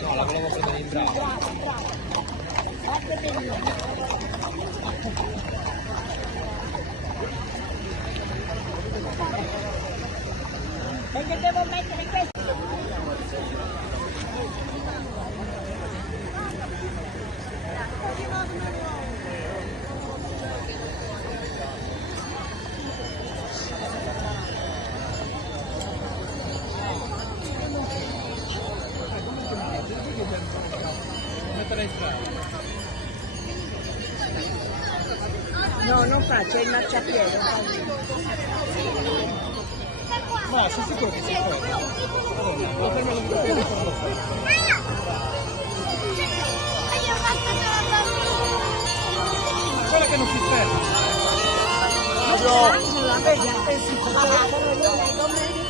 No, la volevo prendere in braccio. Perché devo mettere questo? No, non faccio il marciapiede. No, sono sicuro che sei fuori. Lo fermo il Guarda che non si ferma. Angela, vedi, ha pensato però io leggo meglio.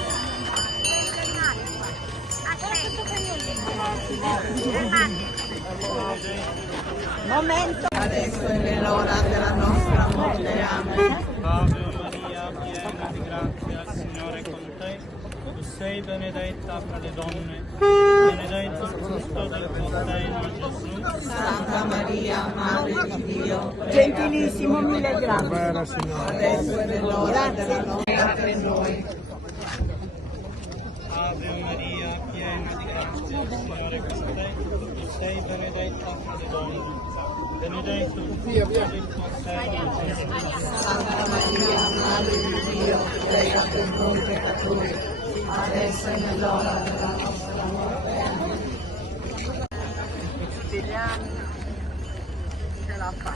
Momento. Adesso è l'ora della nostra morte. Amen. Ave Maria, piena di grazia, il Signore è con te. Tu sei benedetta fra le donne, benedetto il frutto del tuo seno, Gesù. Santa Maria, Madre di Dio, Gentilissimo, mille grazie. adesso è l'ora della nostra morte per noi. Ave Maria, piena di grazia, il Signore è con te. Tu sei benedetta fra le donne, benedetto il frutto del tuo seno, Gesù. Santa Maria, Madre di Dio, prega per noi peccatori, adesso è l'ora della nostra morte. Amen. Siciliani, ce la fa.